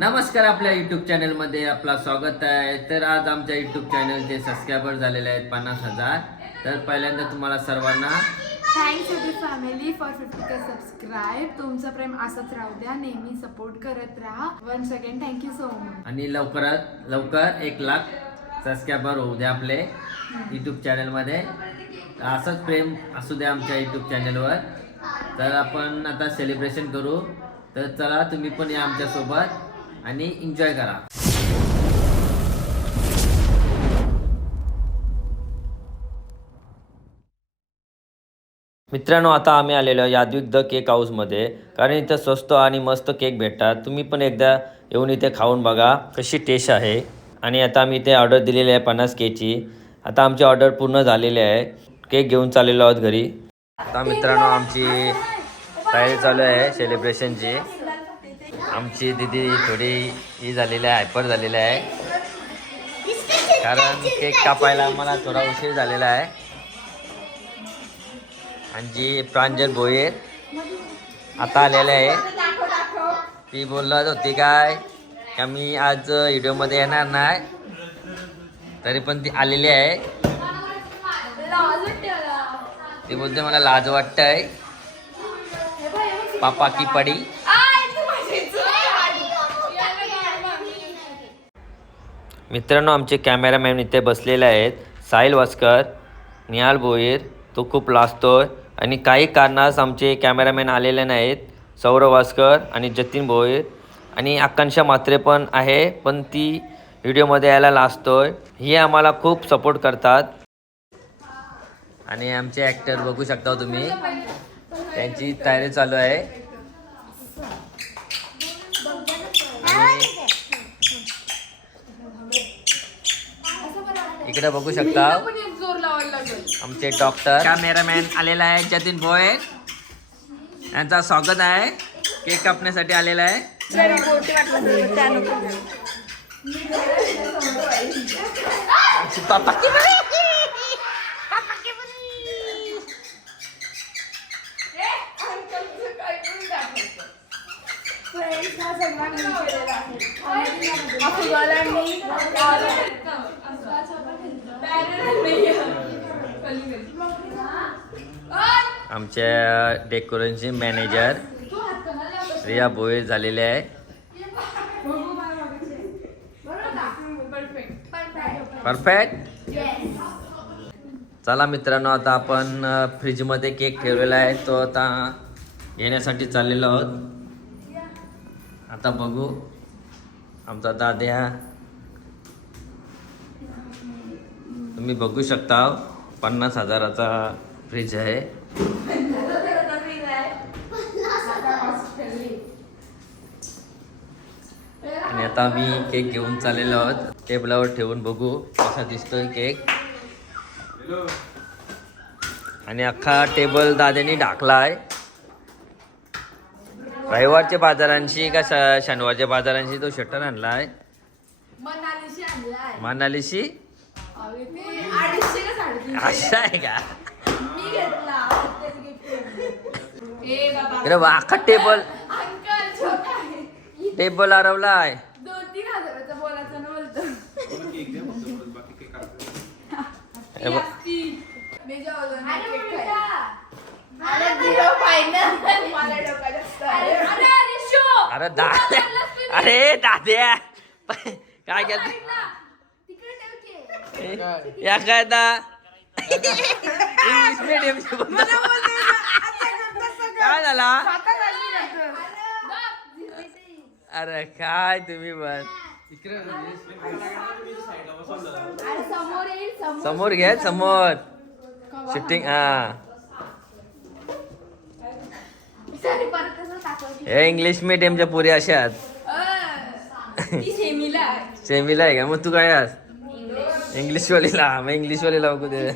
नमस्कार आपल्या युट्यूब चॅनलमध्ये आपला स्वागत आहे. तर आज आमच्या युट्यूब चॅनलचे सबस्क्रायबर झालेले आहेत पन्नास हजार. तर पहिल्यांदा तुम्हाला सर्वांना thanks to family for fifty K subscribe तुमचं प्रेम असंच राहू द्या. नेहमी सपोर्ट करत राहा. One second thank you so much आणि लवकरात लवकर एक लाख सबस्क्रायबर होऊ द्या आपले यूट्यूब चॅनलमध्ये असंच प्रेम असू द्या आमच्या यूट्यूब चॅनलवर तर आपण आता सेलिब्रेशन करू. तर चला तुम्ही पण या आमच्यासोबत. आणि एन्जॉय करा. मित्रांनो आता आम्ही आलेलो आहे यादविक द केक हाऊसमध्ये. कारण इथं स्वस्त आणि मस्त केक भेटतात. तुम्ही पण एकदा येऊन इथे खाऊन बघा कशी टेस्ट आहे. आणि आता आम्ही इथे ऑर्डर दिलेली आहे पन्नास केची आता आमची ऑर्डर पूर्ण झालेली आहे. केक घेऊन चाललेलो आहोत घरी. आता मित्रांनो आमची तयारी चालू आहे सेलिब्रेशनची आमची दिदी थोडी ही झालेली आहे हायपर झालेली आहे. कारण केक कापायला आम्हाला थोडा उशीर झालेला आहे. आणि जी प्रांजल भोयर आता आलेले आहे. ती बोलत होती काय का मी आज व्हिडिओमध्ये येणार नाही. तरी पण ती आलेली आहे. ती बोलते मला लाज वाटत आहे पापा की पडी. मित्रांनो आमचे कॅमेरामॅन इथे बसलेले आहेत. साहिल वास्कर निहाल भोईर तो खूप लाजतोय आणि काही कारणास आमचे कॅमेरामॅन आलेले नाहीत. सौरव वास्कर आणि जतीन भोईर आणि आकांक्षा मात्रे पण आहे पण ती व्हिडिओमध्ये यायला लाजतोय. हे आम्हाला खूप सपोर्ट करतात. आणि आमचे ॲक्टर बघू शकता तुम्ही. त्यांची तयारी चालू आहे आणि इकडे बघू शकता. जोर लावायला लागेल. आमचे डॉक्टर कॅमेरामॅन आलेला आहे जतीन भोये. यांचा स्वागत आहे. केक कापण्यासाठी आलेला आहे. आमच्या डेकोरेशन मॅनेजर रिया भोये झालेले आहे. परफेक्ट चला मित्रांनो आता आपण फ्रीजमध्ये केक ठेवलेला आहे. तो आता येण्यासाठी चाललेलो आहोत. आता बघू. आमचा दाद्या. तुम्ही बघू शकता पन्नास हजाराचा फ्रीज आहे. आणि आता आम्ही केक घेऊन चाललेलो आहोत. टेबलावर ठेवून बघू कसा दिसतोय केक आणि अख्खा टेबल दाद्याने ढाकला आहे. रविवारच्या बाजारांशी का श- शनिवारच्या बाजारांशी तो शटर आणला आहे मनालीशी आणलाय. मनालीशी? अरे ते अडीचशे का साडेतीनशे असा आहे का? मी घेतला. तेच gift. ए बाबा. अरे वा, अख्खा टेबल अंकल छोटा आहे. टेबल हरवला आहे दोन तीन हजाराचं बोलायचं ना बोलतो. हे बघ. मी जेवलो नाही केक खायला. अरे दा अरे दाद्या काय केलं? या काय दा? इंग्लिश मीडियम काय झाला? अरे काय तुम्ही समोर समोर. घ्या समोर. शिफ्टिंग हा सॉरी, परत तसं टाकायची. हे इंग्लिश मीडियमच्या पुरी अशा आहेत. अं, ती सेमीला आहे. सेमीला आहे का? मग तू काय आहात इंग्लिशवालीला मग इंग्लिशवालीला बघू दे. हे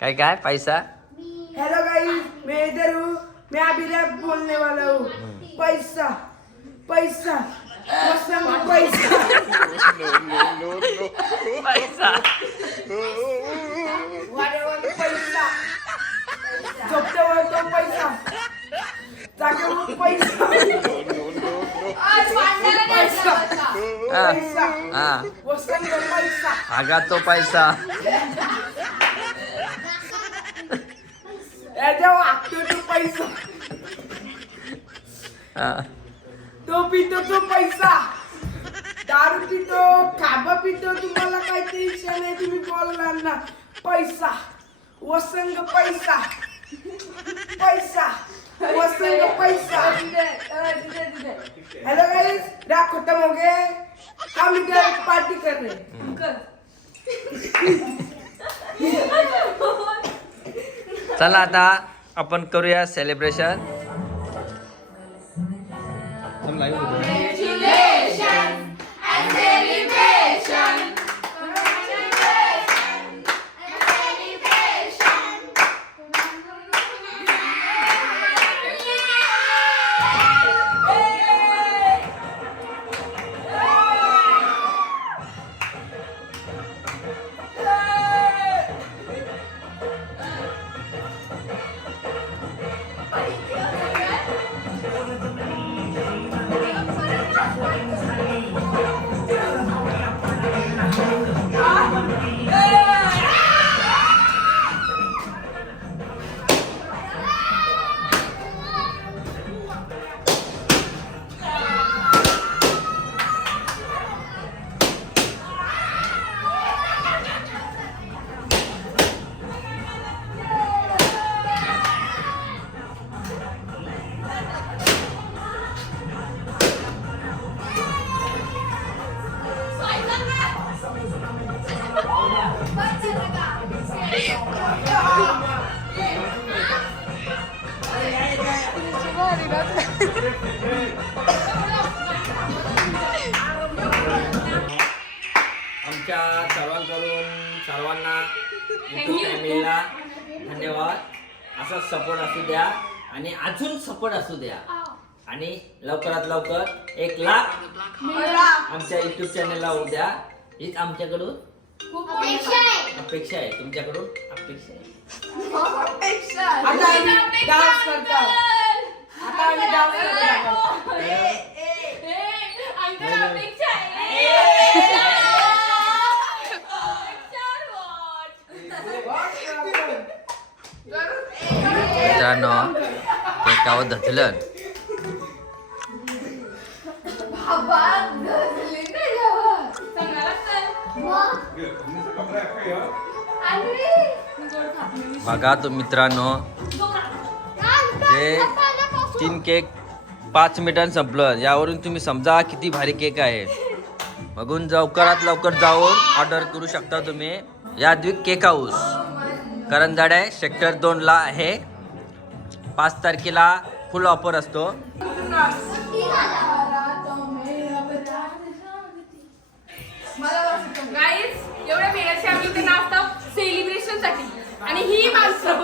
काय काय? पैसा? हेलो गाइस मैं इधर हूँ. मैं अभी रैप बोलने वाला हूँ. पैसा. पैसा. पैसा वाड्यावर पैसा झोपल्यावर तो पैसा जागेवर पैसा पैसा. पैसा हा वसंत पैसा आगा तो पैसा याच्या वागतो तो पैसा हा. तो पितो तो पैसा. दारू पितो खाबा पितो तुम्हाला काही टेन्शन नाही तुम्ही बोलणार ना. पैसा. वसंग पैसा. पैसा. वसंग पैसा. हेलो गाइस रात खत्म हो गए हम इधर पार्टी कर. रहे हैं चला आता आपण करूया सेलिब्रेशन Congratulations and celebration. आमच्या सर्वांकडून सर्वांना YouTube फॅमिलीला धन्यवाद. असा सपोर्ट असू द्या आणि अजून सपोर्ट असू द्या. आणि लवकरात लवकर एक लाख आमच्या युट्यूब चॅनलला होऊ द्या. हीच आमच्याकडून अपेक्षा आहे. तुमच्याकडून अपेक्षा आहे आता आम्ही डान्स करतो आता आम्ही डान्स करतो मित्रांनो ते कावं धचलं बघा तो मित्रांनो जे तीन केक पाच मिनिटांत संपलं. यावरून तुम्ही समजा किती भारी केक आहे. बघून लवकरात लवकर जाऊन ऑर्डर करू शकता तुम्ही. Yadvik cake house Karanjade sector दोनला आहे. पाच तारखेला फुल ऑफर असतो. आणि ही माणसं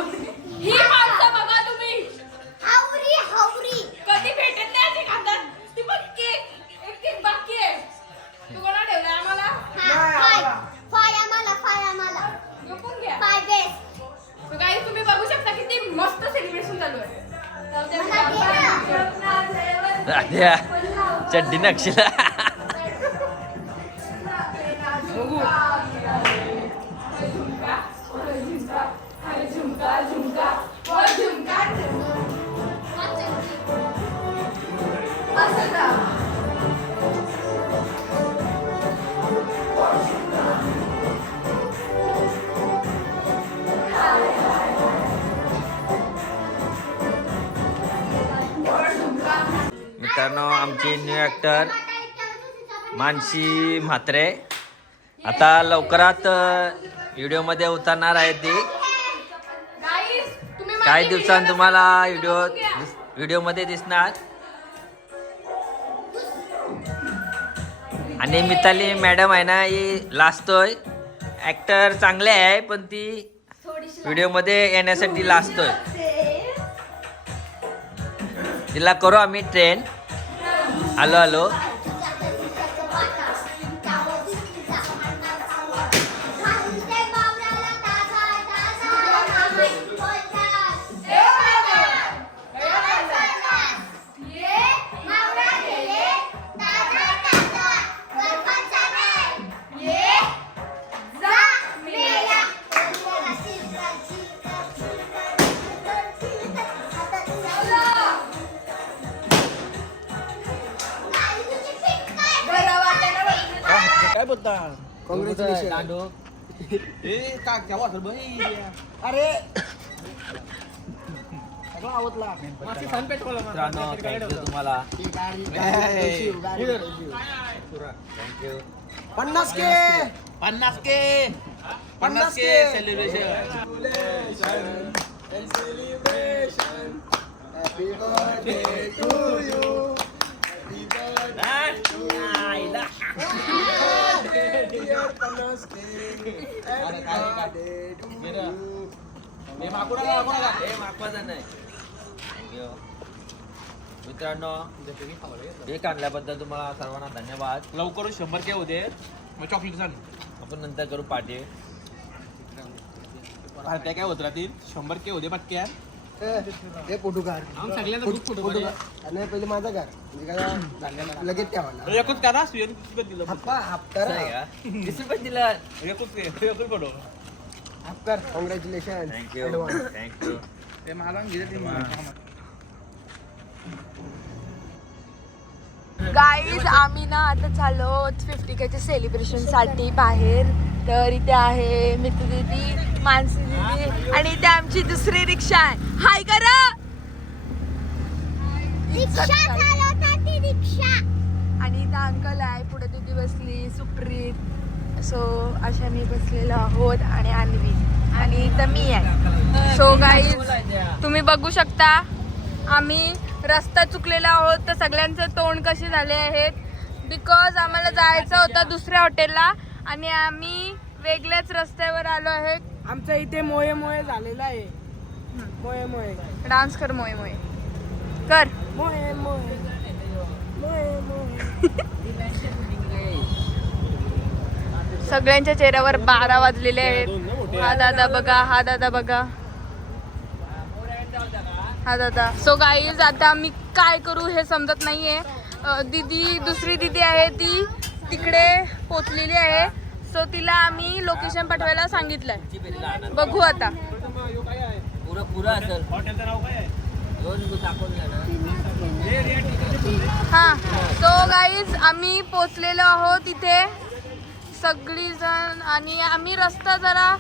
ही माणसं बघा तुम्ही. हावरी हावरी. कधी भेटत नाही असे खातात ती बघ केक एक केक बाकी आहे. तू कोणा ठेवलाय आम्हाला? दे ना. द्या आमची न्यू ॲक्टर मानसी म्हात्रे. आता लवकरात व्हिडिओमध्ये उतरणार आहे ती. काही दिवसांत तुम्हाला व्हिडिओ व्हिडिओमध्ये दिसणार. आणि मिताली मॅडम आहे ना ही लाजतोय ॲक्टर चांगले आहे पण ती व्हिडिओमध्ये येण्यासाठी लाजतोय तिला करू आम्ही ट्रेन Aló, aló. आलो आलो कॉंग्रॅच्युलेशन दांडू. अरे. सगळं आवडला मित्रांनो थँक्यू तुम्हाला. थँक्यू पन्नास के. पन्नास के. पन्नास के थँक्यू मित्रांनो केक आणल्याबद्दल तुम्हाला सर्वांना धन्यवाद. लवकर शंभर के होते. मग चॉकलेट झाले आपण नंतर करू पार्टी. पार्ट्या काय होत राहतील? शंभर के होते पटक्या हे फोटो काढ सगळ्यांना फोटो काढ आणि पहिले माझा काढ म्हणजे काय लगेच एकच सुयन किती दिलं? हप्पा हाप कर असं आहे का? वीस रुपये दिला. एकच के एकच फोटो हाप कर. Congratulation thank you thank you ते मला घेते ते मला गाईज आम्ही ना आता चाललो फिफ्टी केच्या सेलिब्रेशनसाठी बाहेर. तर इथे आहे मित्र दीदी मानसी दीदी आणि इथे आमची दुसरी रिक्षा आहे. हाय करा आणि इथं अंकल आहे पुढे दीदी बसली सुप्रीत. सो अशा मी बसलेलो आहोत आणि अन्वी. आणि इथं मी आहे. सो गाईज तुम्ही बघू शकता आम्ही रस्ता चुकलेला आहोत तर सगळ्यांचे तोंड कसे झाले आहेत. बिकॉज आम्हाला जायचं होतं दुसऱ्या हॉटेलला आणि आम्ही वेगळ्याच रस्त्यावर आलो आहे आमच्या इथे मोये मोये झालेला आहे. मोये मोये डान्स कर मोय मोय कर. मोये मोये मोये मोये सगळ्यांच्या चेहऱ्यावर बारा वाजलेले आहेत. हा दादा बघा हा दादा बघा. हा दादा. सो गाईज आता मी काय करू हे समजत नाहीये. दीदी दुसरी दीदी आहे ती तिकडे पोचलेली आहे. सो तिला आम्ही लोकेशन पाठवायला सांगितलंय. बघू आता. पुरं पुरं असेल. हॉटेलचं नाव काय आहे दोन दाखवून घ्या ना. हा. सो गाईज आम्ही पोचलेलो आहोत इथे. सगळीजण आणि आम्ही रस्ता जरा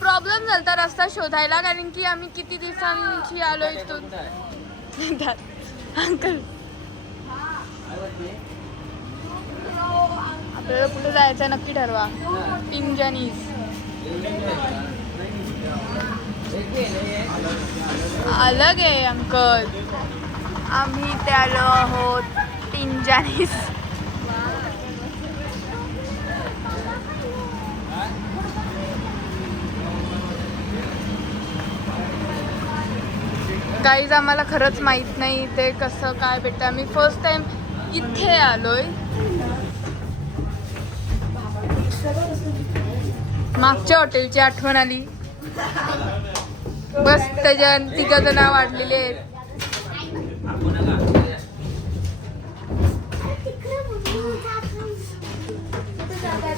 प्रॉब्लेम झालता रस्ता शोधायला कारण की आम्ही किती दिवसांची आलो इथून. अंकल आपल्याला कुठे जायचं नक्की ठरवा. पिंजनीज अलग आहे अंकल. आम्ही ते आलो आहोत पिंजानीस गाईज आम्हाला खरंच माहीत नाही ते कसं काय भेटतं. आम्ही फर्स्ट टाइम इथे आलोय. मागच्या हॉटेलची आठवण आली. बस त्याच्या तिघ जण वाढलेले आहेत.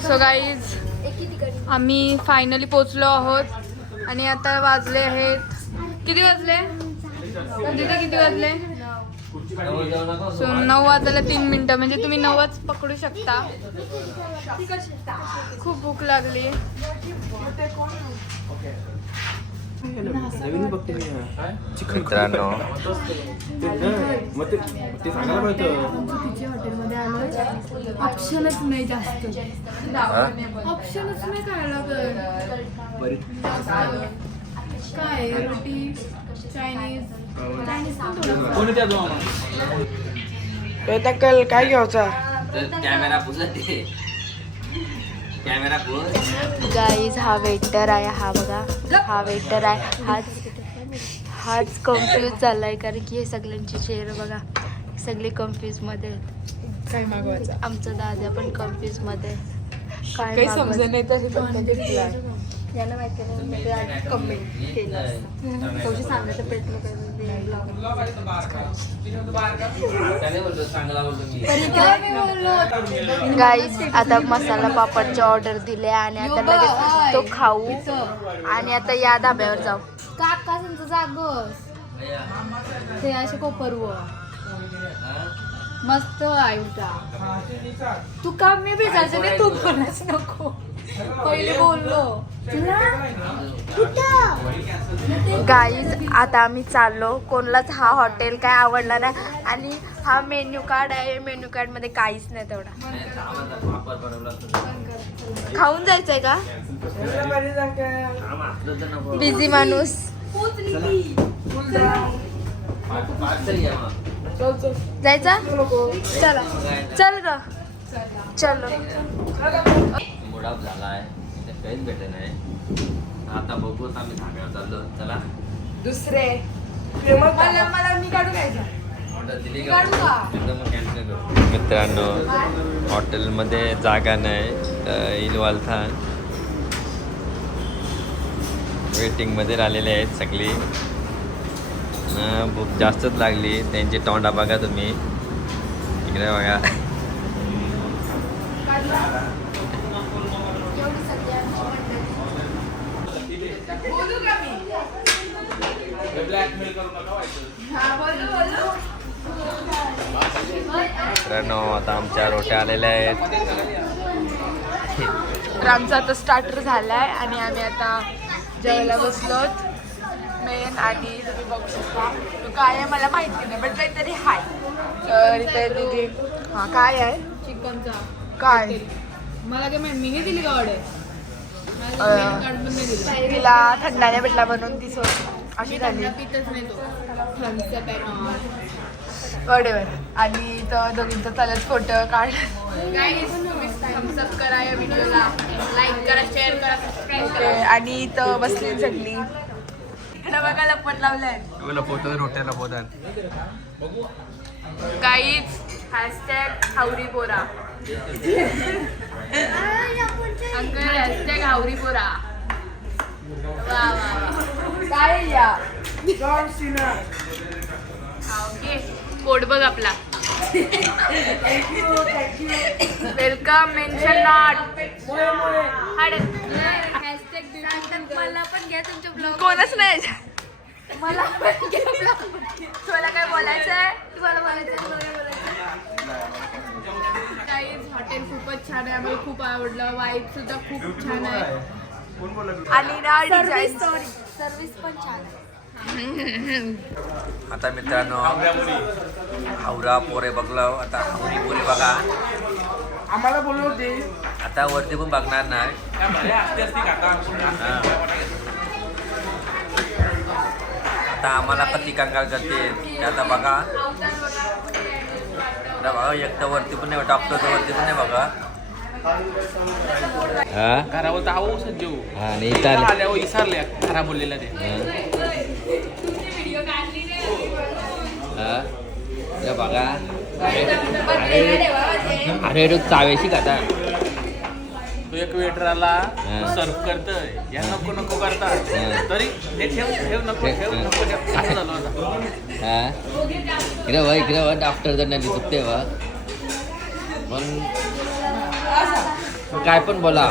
सो गाईज आम्ही फायनली पोचलो आहोत. आणि आता वाजले आहेत. किती वाजले? तिथे किती वाजले? सो नऊ वाजायला तीन मिनिटं म्हणजे तुम्ही नऊच पकडू शकता. खूप भूक लागली. मित्रांनो. ऑप्शनच नाही जास्त. ऑप्शनच नाही तर काय रोटी? चायनीज कल काय घ्यायचा? कॅमेरा कॅमेरा गाईज हा वेटर आहे हा बघा. हा वेटर आहे. हाच हाच कन्फ्यूज झालाय कारण की हे सगळ्यांचे चेहरे बघा. सगळे कन्फ्यूजमध्ये आहेत. काय मागवायचं? आमचा दादा पण कन्फ्यूजमध्ये. काय? समजत नाही याला माहिती नाही ते कमेंट केलं कौशी सांगायचं प्रयत्न गाईज आता मसाला पापडचे ऑर्डर दिले आणि आता लगेच तो खाऊ. आणि आता या धाब्यावर जाऊ. काका तुमचं जागोस. ते असे कोपरव मस्त आहे उठा तू का मी भेटायचं नाही तू बोलायच नको. पहिले बोललो. गाईज आता आम्ही चाललो. कोणालाच हा हॉटेल काय आवडला नाही. आणि हा मेन्यू कार्ड आहे. मेन्यू कार्डमध्ये काहीच नाही तेवढा. खाऊन जायचंय का? बिझी माणूस. जायचा? चला. चल ग. चलो. मुडाप झाला आहे इथे काहीच भेटत नाही. आता बघू आता आम्ही थांब्यावर चाललो. चला. दुसरे. मला मला मी काढून घ्यायचा. ऑर्डर दिली का? एकदम कॅन्सल करू. मित्रांनो हॉटेलमध्ये जागा नाही. इलवाल थान वेटिंगमध्ये राहिलेले आहेत सगळी. भूक जास्तच लागली. त्यांची तोंडा बघा तुम्ही. इकडे बघा. ब्लॅकमेल करू नका व्हायचं. मित्रांनो आता आमच्या रोट्या आलेल्या आहेत. तर आमचा आता स्टार्टर झालाय आणि आम्ही आता जेवायला बसलोत मेन आणि तुम्ही बघू शकता. तो काय आहे मला माहिती नाही बट काहीतरी हाय. तर इथे दिदी हा काय आहे? चिकनचा काय? मला काय माहिती मी नाही दिली का ऑर्डर तिला थंडा नाही भेटला म्हणून ती सोड अशी झाली. वडेवर आणि तर दोघींचं चालत फोटो काढ. थम्सअप करा या व्हिडिओला लाईक करा शेअर करा सबस्क्राईब ओके आणि इथं बसली सगळी. इकडे बघा लपट लावलंय. फोटो रोट्याला बोधान काहीच हॅशटॅग हावरी पोरा. अंकल हॅशटॅग हावरी काय या? जॉन सिना ओके कोड बघ आपला. वेलकम मेन्शन नॉट मला पण घ्या तुमच्या ब्लॉग कोणच नाही. मला पण घे vlog. तुला काय बोलायचं आहे? तुम्हाला बोलायचं काहीच हॉटेल खूपच छान आहे. आम्हाला खूप आवडलं. वाईफ सुद्धा खूप छान आहे. आणि ना डिझाईन सर्विस पण छान आहे. आता मित्रांनो हावरा पोरे बघलो आता हावरी पोरे बघा. आम्हाला बोलवलं होते. आता वरती पण बघणार नाही. आता आम्हाला कधी कंगाल करते. आता बघा. आता बघा एक तर वरती पण नाही डॉक्टरच्या वरती पण नाही बघा. हा? घरावर तर आहो सज्जू हा आणि इथं. आल्यावर विसरल्या खराब बोललेलं ते. बघा. अरे अरे चावेशी खाता. तो एक वेटरला. सर्व करतोय. या नको नको करतात हा. तरी ठेव ठेव नको ठेव. नको असं झालं. हा? इकडे वा इकडे वा डॉक्टर चुकते वा पण काय पण बोला.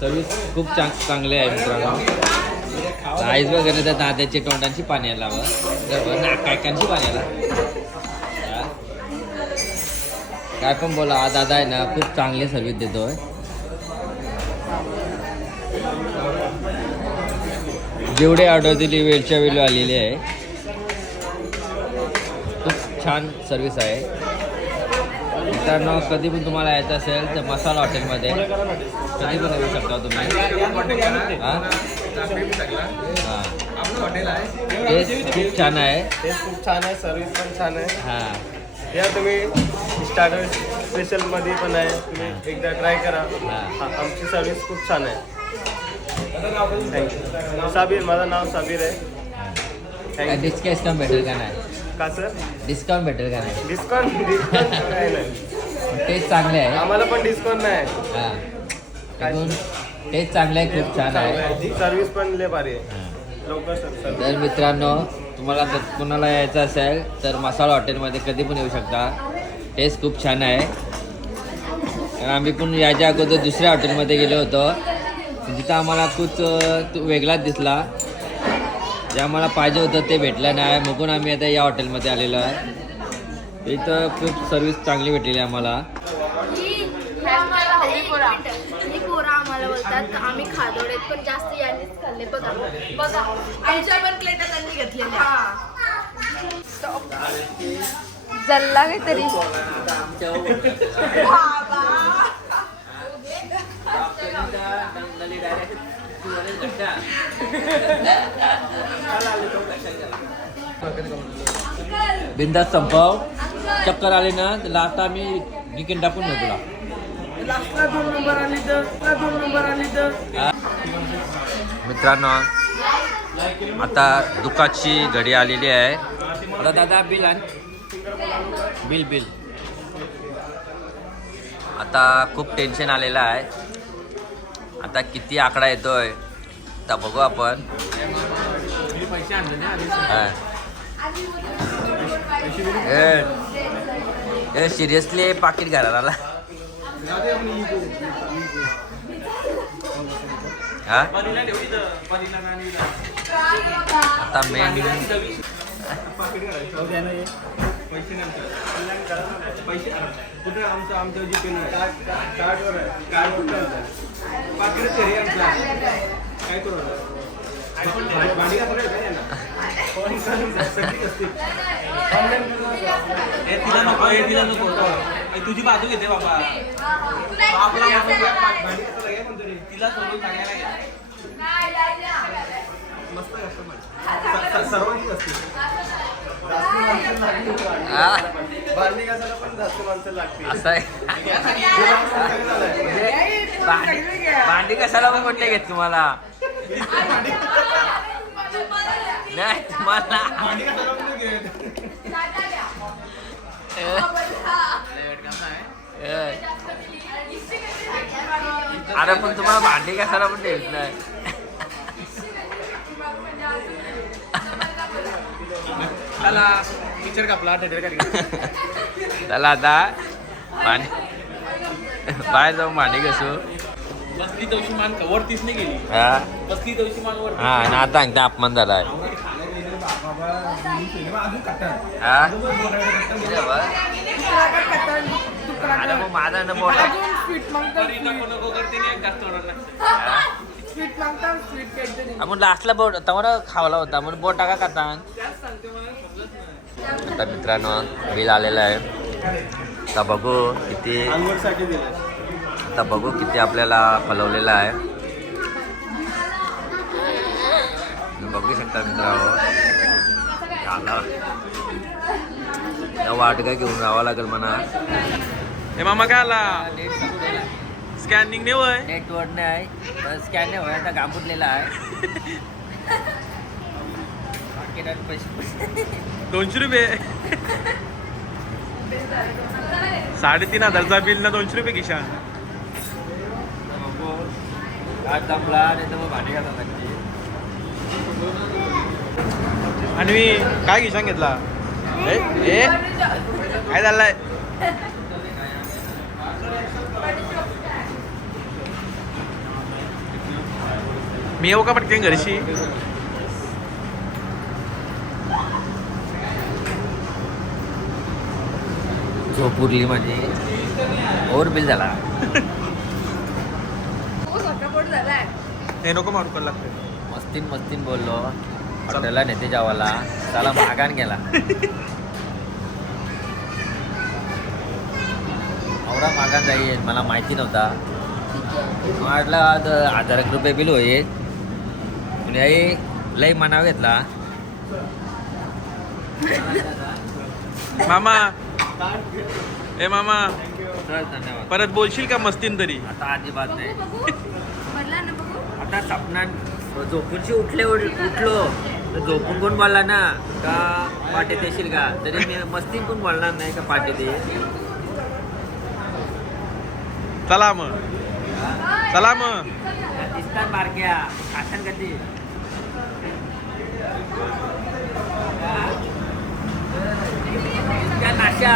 सर्विस खूप चांग चांगली आहे मित्रांनो. आईज वगैरे तर दादाची तोंडांची पाणी आला नाकायकांची पाणी आला. काय पण बोला हा दादा आहे ना खूप चांगली सर्विस देतोय. जेवढे ऑर्डर दिली वेळच्या वेळी आलेली आहे. खूप छान सर्विस आहे. मित्रांनो कधी पण तुम्हाला यायचं असेल तर मसाला हॉटेलमध्ये कधी पण येऊ शकता तुम्ही. हाँ? हाँ. टेस्ट खूप छान आहे. टेस्ट खूप छान आहे सर्विस पण छान आहे. हाँ. या तुम्ही स्टार्टर स्पेशलमध्ये पण आहे तुम्ही एकदा ट्राय करा. हाँ. हा, आमची सर्विस खूप छान आहे. थँक्यू साबीर माझं नाव साबीर आहे. डिस्काउंट भेटेल का नाही? का सर डिस्काउंट भेटेल का नाही? डिस्काउंट डिस्काउंट नाही. टेस्ट चांगले आहे. आम्हाला पण डिस्काउंट नाही. हां. अजून टेस्ट चांगले आहे खूप छान आहे. सर्विस पण लय भारी आहे. लवकर तर मित्रांनो तुम्हाला जर कुणाला यायचं असेल तर मसाला हॉटेलमध्ये कधी पण येऊ शकता. टेस्ट खूप छान आहे. कारण आम्ही पण याच्या अगोदर दुसऱ्या हॉटेलमध्ये गेलो होतो. तिथं आम्हाला खूप अं, तो वेगळाच दिसला. जे आम्हाला पाहिजे होतं ते भेटलं नाही. बघून आम्ही आता या हॉटेलमध्ये आलेलो आहे. इथं खूप सर्विस चांगली भेटलेली आहे आम्हाला. ही पोरं आम्हाला बोलतात आम्ही खादोडेत पण जास्त यांनीच खाल्ले. बघा बघा. आमच्या पण प्लेटा त्यांनी जल्ला काहीतरी. बिंदास संपव. चक्कर आले ना लास्ट आम्ही विकेंड टाकून देऊ तुला. लास्टला दोन नंबर आली तर लास्टला दोन नंबर आली तर मित्रांनो आता दुकाची घडी आलेली आहे. आता दादा बिल आण. Bill bill. आता खूप टेन्शन आलेलं आहे. आता किती आकडा येतोय आता बघू आपण. हा. ए, ए सिरियसली पाकिट घरात आला हा. आता मेन पैसे नंतर पैसे कुठे आमचं आमचं जी पेन आहे कार्डवर आमचं काय करू? भांडी का सगळी तिला नको ए, तिला नको तुझी बाजू घेते बाबा आपला तिला सोडून सांगायला मस्त सर्वांची असते भांडी कशाला पण कुठले घेत तुम्हाला? नाही तुम्हाला ए. अरे पण तुम्हाला भांडी कशाला पण ठेवत नाही त्याला पिक्चर कापला चला आता भांडी बाहेर जाऊन भांडी कसू बसली तवशी मान वरतीच नाही गेली. हा? बसली तवशी मान वर हा आणि आता सांगता अपमान झालाय. हा? अरे मग माझा न तरी नको नको करते नाही जास्त आपण लास्टला बोट तेवढा खावला होता म्हणून बोट टाका खाता आता मित्रांनो बिल आलेलं आहे. आता बघू किती दिलं. आता बघू किती आपल्याला फलवलेलं आहे. बघू शकता मित्रांनो. झालं. या वाटका घेऊन जावं लागेल म्हणा. ए मामा काय आला? स्कॅनिंग नाही होय? नेटवर नाही तर स्कॅन नाही होय आता घाबुटलेला आहे. पैसे दोनशे रुपये. साडेतीन हजारचा बिल ना दोनशे रुपये खिशा नाही तर मग भांडी आणि मी काय खिशान घेतला ए ए काय चाललंय मी येऊ का पटकन घरशी? झोप उरली माझी. ओव्हर बिल झाला झालाय हे नको मारू कल लागते. मस्तीन मस्तीन बोललो. हॉटेलला नेते जावाला. त्याला मागान गेला एवढा मागान जाईल मला माहिती नव्हता. म्हटलं आता हजार एक रुपये बिल होईल. आणि आई लई मनाव घेतला. मामा. ए मामा. धन्यवाद परत बोलशील का मस्तीन तरी? आता अजिबात नाही. आता सपनात झोपूनशी उठले उठलो. तर झोपून कोण बोलला ना? का पाठीत येशील का? तरी मी मस्ती पण बोलणार नाही का पाठीत ये चला मग. चला मग. दिसतात बारक्या. खासन कधी नाशा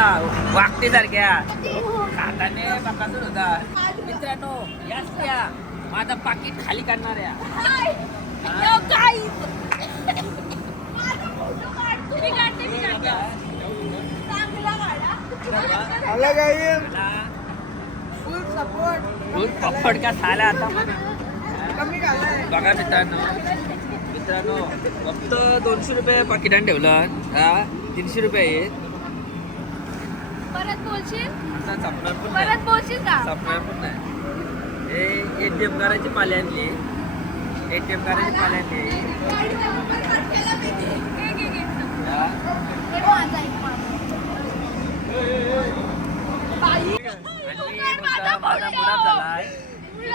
वागते सारख्या. खाताने होता. मित्रांनो याच त्या माझा पाकिट खाली फुल सपोर्ट. फुल पॉपकॉर्न का झाला आता बघा मित्रांनो. मित्रांनो फक्त दोनशे रुपये पाकिटाने ठेवलं. हा? तीनशे रुपये आहेत. परत बोलशील? आता संपणार पण परत बोलशील का? संपणार पण नाही. हे ए टी एम कार्डाची पाली आणली. ए टी एम कार्डाची पाली आणली. हा.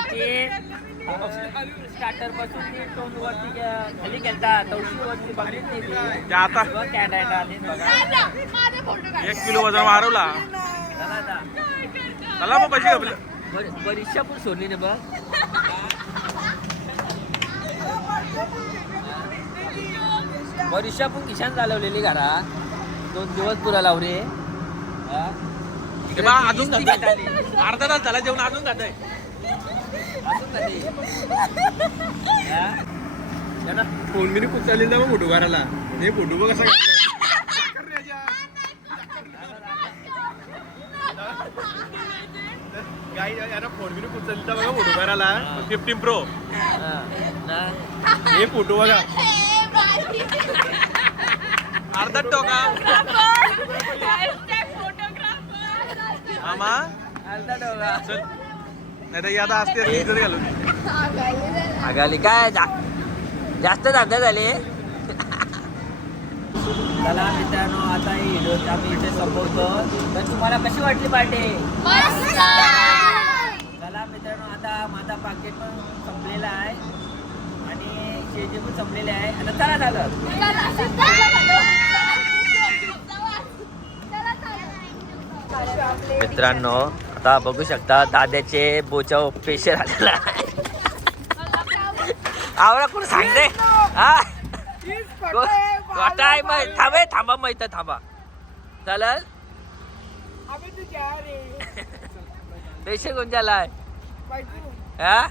हे स्टार्टरपासून ते टोन वरती खाली गेलता तवशी वरती बघितली ते आता कॅनडा आली बघा माझा फोटो काढ एक किलो वजन वाढवला. चला मग कशी आपलं बरीचशा पण सोडली ना बघ बरीचशा पण किशान चालवलेली घरा. दोन दिवस पुरा इकडे अजून. अर्धा तास झाला जेवण अजून जात. अजून. फोन बिनी खूप चालली ना मग फोटो काढायला? हे फोटो बघ कसा काही यानं फोन बघा फोटो काढायला. फिफ्टीन प्रो हा. ना. हे फोटो बघा. अर्धा टोका. मामा. अर्धा. चल. नाही तर यादा असते इज्जत घालून. आगाली काय? जा- जास्त धंदा झाले. चला मित्रांनो आता ही व्हिडिओ आम्ही इथे संपवतो. तर तुम्हाला कशी वाटली पार्टी मित्रांनो आता माझा पाकिट पण संपलेला आहे. आणि शेती पण संपलेले आहे आता चला झालं. मित्रांनो आता बघू शकता दाद्याचे बोचाव पेशर आलेला आहे. आवडा कोण सांगते? हा. मग थांबे थांबा मग इथं थांबा. चालेल? पेशर कोणत्याला आहे? हा?